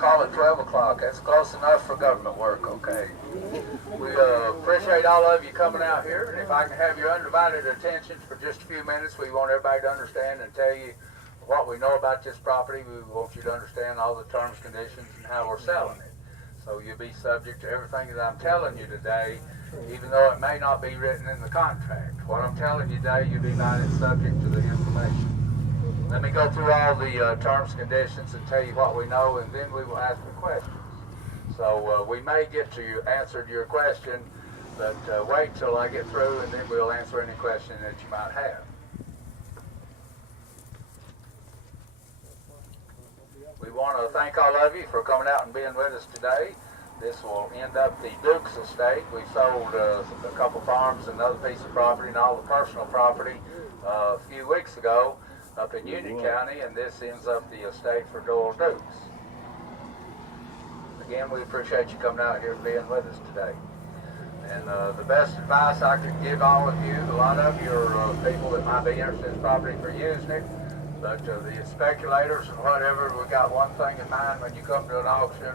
call it 12 o'clock. That's close enough for government work, okay? We appreciate all of you coming out here, and if I can have your undivided attention for just a few minutes, we want everybody to understand and tell you what we know about this property. We want you to understand all the terms, conditions, and how we're selling it. So you'll be subject to everything that I'm telling you today, even though it may not be written in the contract. What I'm telling you today, you'll be buying it subject to the information. Let me go through all the terms, conditions, and tell you what we know, and then we will ask the questions. So we may get to you answer your question, but wait till I get through, and then we'll answer any question that you might have. We want to thank all of you for coming out and being with us today. This will end up the Dukes estate. We sold a couple farms and another piece of property and all the personal property a few weeks ago up in Union County, and this ends up the estate for Doyle Dukes. Again, we appreciate you coming out here and being with us today. And the best advice I could give all of you, a lot of you are people that might be interested in this property for using it, but the speculators and whatever, we got one thing in mind when you come to an auction: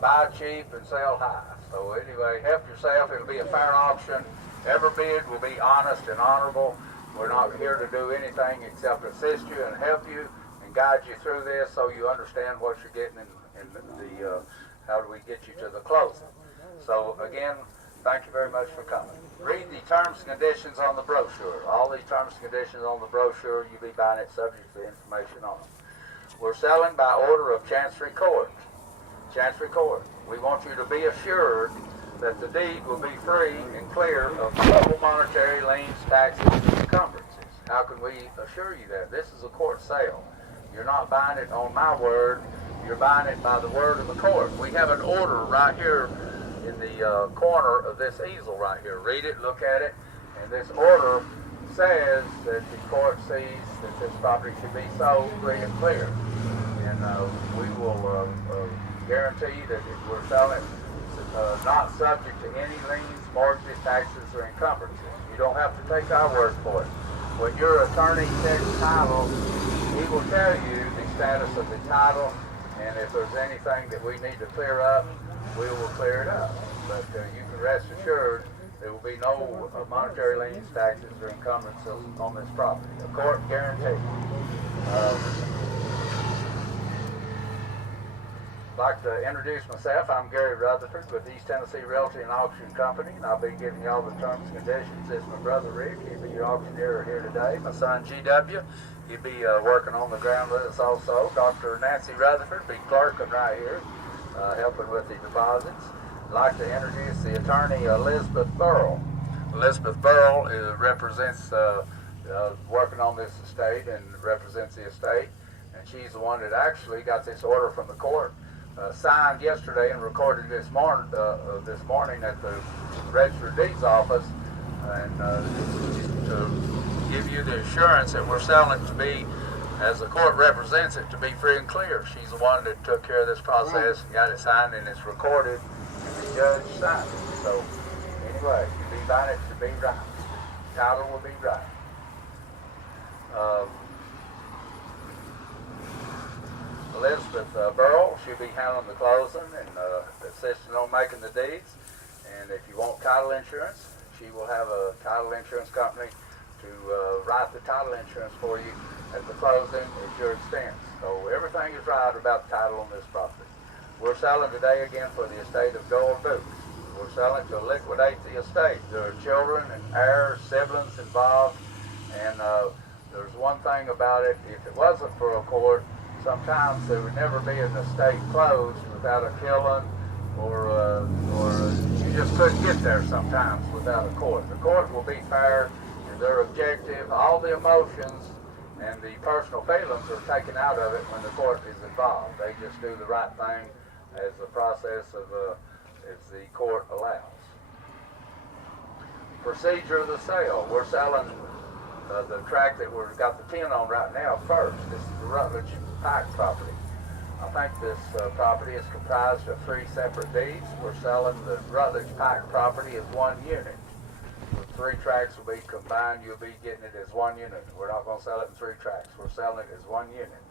buy cheap and sell high. So anyway, help yourself. It'll be a fair auction. Every bid will be honest and honorable. We're not here to do anything except assist you and help you and guide you through this so you understand what you're getting in the how do we get you to the closing. So again, thank you very much for coming. Read the terms and conditions on the brochure. All these terms and conditions on the brochure, you'll be buying it subject to the information on them. We're selling by order of Chancery Court. Chancery Court. We want you to be assured that the deed will be free and clear of total monetary liens, taxes, and encumbrances. How can we assure you that? This is a court sale. You're not buying it on my word. You're buying it by the word of the court. We have an order right here in the corner of this easel right here. Read it, look at it, and this order says that the court sees that this property should be sold free and clear. And we will guarantee that we're selling not subject to any liens, mortgages, taxes, or encumbrances. You don't have to take our word for it. When your attorney checks title, he will tell you the status of the title, and if there's anything that we need to clear up, we will clear it up. But you can rest assured there will be no monetary liens, taxes, or encumbrances on this property. A court guarantee. I'd like to introduce myself. I'm Gary Rutherford with East Tennessee Realty and Auction Company, and I'll be giving you all the terms and conditions. This is my brother Rick. He'll be your auctioneer here today. My son GW. He'll be working on the ground with us also. Dr. Nancy Rutherford be clerking right here, helping with the deposits. I'd like to introduce the attorney Elizabeth Burrell. Elizabeth Burrell represents working on this estate and represents the estate, and she's the one that actually got this order from the court signed yesterday and recorded this morning at the Register of Deeds office, and to give you the assurance that we're selling it to be, as the court represents it, to be free and clear. She's the one that took care of this process and got it signed, and it's recorded, and the judge signed it. So anyway, you'll be buying it to be right. Title will be right. Elizabeth Burrell, she'll be handling the closing and assisting on making the deeds. And if you want title insurance, she will have a title insurance company to write the title insurance for you at the closing at your expense. So everything is right about the title on this property. We're selling today again for the estate of Doyle Dukes. We're selling to liquidate the estate. There are children and heirs, siblings involved, and there's one thing about it: if it wasn't for a court, sometimes there would never be an estate closed without a killing, or you just couldn't get there sometimes without a court. The court will be fair, and they're objective. All the emotions and the personal feelings are taken out of it when the court is involved. They just do the right thing as the process of as the court allows. Procedure of the sale. We're selling the tract that we've got the 10 on right now first. This is the Rutledge Pike property. I think this property is comprised of 3 separate deeds. We're selling the Rutledge Pike property as one unit. The 3 tracts will be combined. You'll be getting it as one unit. We're not going to sell it in 3 tracts. We're selling it as one unit.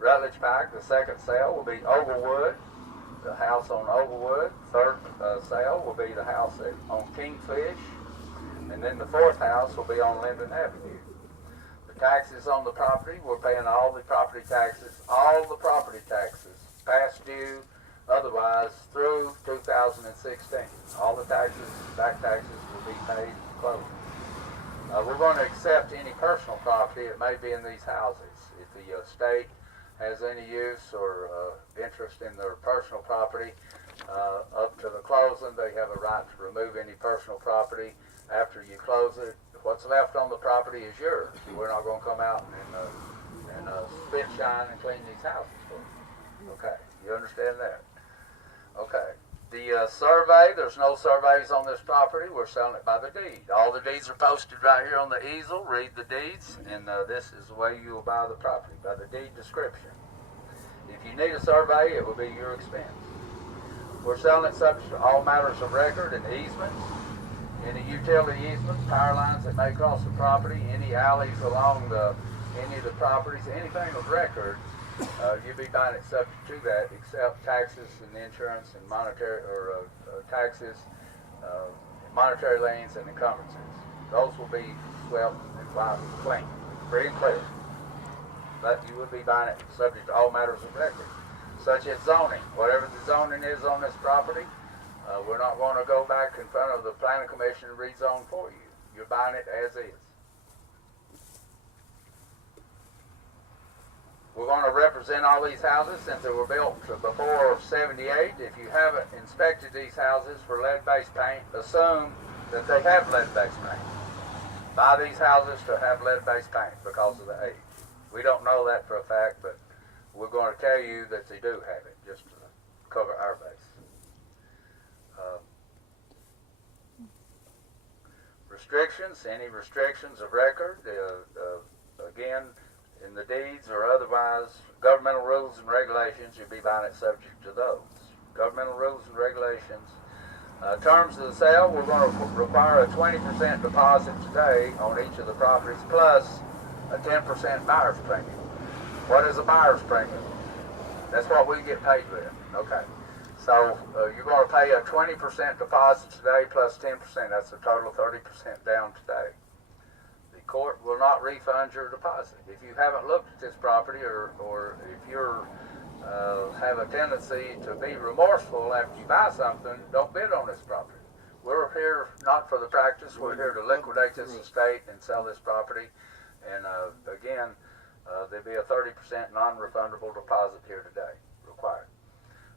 Rutledge Pike, the second sale, will be Oglewood. the house on Overwood. Third sale will be the house on Kingfish. And then the fourth house will be on Linden Avenue. The taxes on the property, we're paying all the property taxes, past due, otherwise, through 2016. All the taxes, back taxes will be paid at closing. We're going to accept any personal property that may be in these houses. If the state has any use or interest in their personal property, up to the closing, they have a right to remove any personal property. After you close it, what's left on the property is yours. We're not going to come out and spit, shine, and clean these houses for you. Okay, you understand that? Okay. The survey, there's no surveys on this property. We're selling it by the deed. All the deeds are posted right here on the easel. Read the deeds, and this is the way you will buy the property, by the deed description. If you need a survey, it will be your expense. We're selling it subject to all matters of record and easements, any utility easements, power lines that may cross the property, any alleys along any of the properties, anything of record. You'll be buying it subject to that, except taxes and insurance and monetary taxes, monetary liens and encumbrances. Those will be swept and wiped clean, free and clear. But you will be buying it subject to all matters of record, such as zoning. Whatever the zoning is on this property, we're not going to go back in front of the planning commission and rezone for you. You're buying it as is. We're going to represent all these houses since they were built before '78. If you haven't inspected these houses for lead-based paint, assume that they have lead-based paint. Buy these houses to have lead-based paint because of the age. We don't know that for a fact, but we're going to tell you that they do have it, just to cover our base. Restrictions, any restrictions of record, again, in the deeds or otherwise, governmental rules and regulations, you'll be buying it subject to those. Governmental rules and regulations. Terms of the sale, we're going to require a 20% deposit today on each of the properties, plus a 10% buyer's premium. What is a buyer's premium? That's what we get paid with. Okay. So you're going to pay a 20% deposit today plus 10%. That's a total of 30% down today. The court will not refund your deposit. If you haven't looked at this property or if you're have a tendency to be remorseful after you buy something, don't bid on this property. We're here not for the practice. We're here to liquidate this estate and sell this property. And again, there'll be a 30% non-refundable deposit here today required.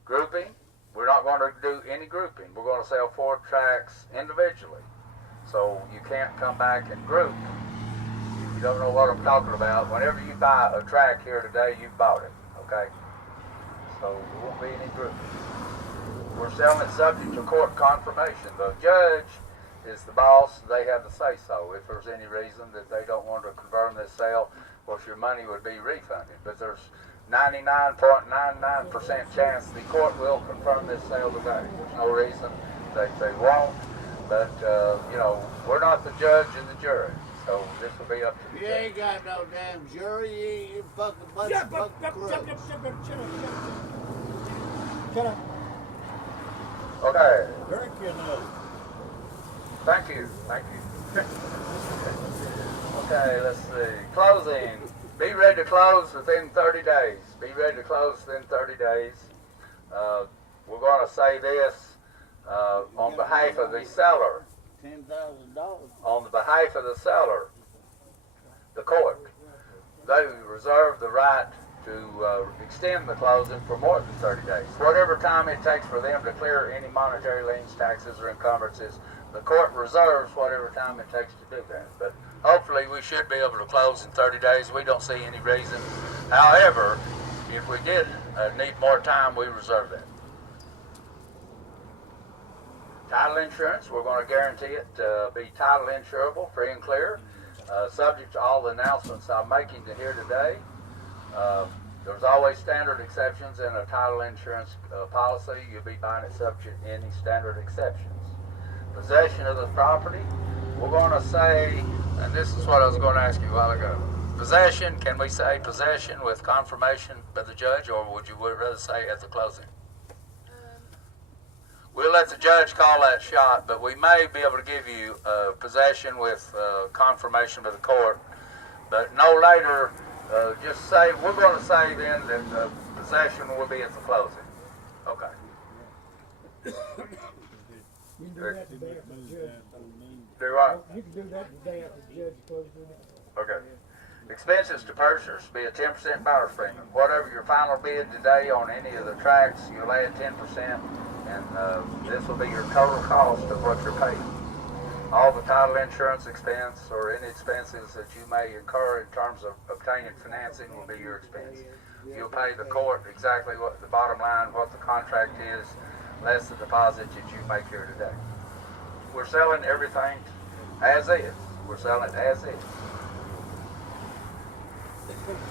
Grouping, we're not going to do any grouping. We're going to sell 4 tracts individually. So you can't come back and group. You don't know what I'm talking about. Whenever you buy a tract here today, you bought it, okay? So there won't be any grouping. We're selling it subject to court confirmation. The judge is the boss. They have the say-so. If there's any reason that they don't want to confirm this sale, of course your money would be refunded. But there's 99.99% chance the court will confirm this sale today. There's no reason that they won't. But, you know, we're not the judge and the jury. So this will be up to the judge. You ain't got no damn jury. You fucking bunch of fucking crooks. Shut up. Okay. Drink your nose. Thank you. Thank you. Okay, let's see. Closing. Be ready to close within 30 days. Be ready to close within 30 days. We're going to say this on behalf of the seller. $10,000. On the behalf of the seller, the court, they reserve the right to extend the closing for more than 30 days. Whatever time it takes for them to clear any monetary liens, taxes, or encumbrances, the court reserves whatever time it takes to do that. But hopefully we should be able to close in 30 days. We don't see any reason. However, if we did need more time, we reserve that. Title insurance, we're going to guarantee it to be title insurable, free and clear, subject to all the announcements I'm making here today. There's always standard exceptions in a title insurance policy. You'll be buying it subject to any standard exceptions. Possession of the property, we're going to say, and this is what I was going to ask you a while ago. Possession, can we say possession with confirmation by the judge, or would you rather say at the closing? We'll let the judge call that shot, but we may be able to give you possession with confirmation of the court. But no later, just say, we're going to say then that the possession will be at the closing. Okay. You can do that today after the judge. Do what? You can do that today after the judge closes it. Okay. Expenses to purchasers be a 10% buyer's premium. Whatever your final bid today on any of the tracks, you'll add 10%, and this will be your total cost of what you're paying. All the title insurance expense or any expenses that you may incur in terms of obtaining financing will be your expense. You'll pay the court exactly what the bottom line, what the contract is, less the deposit that you make here today. We're selling everything as is. We're selling it as is.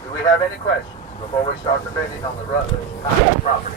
Do we have any questions before we start the bidding on the Rutledge property?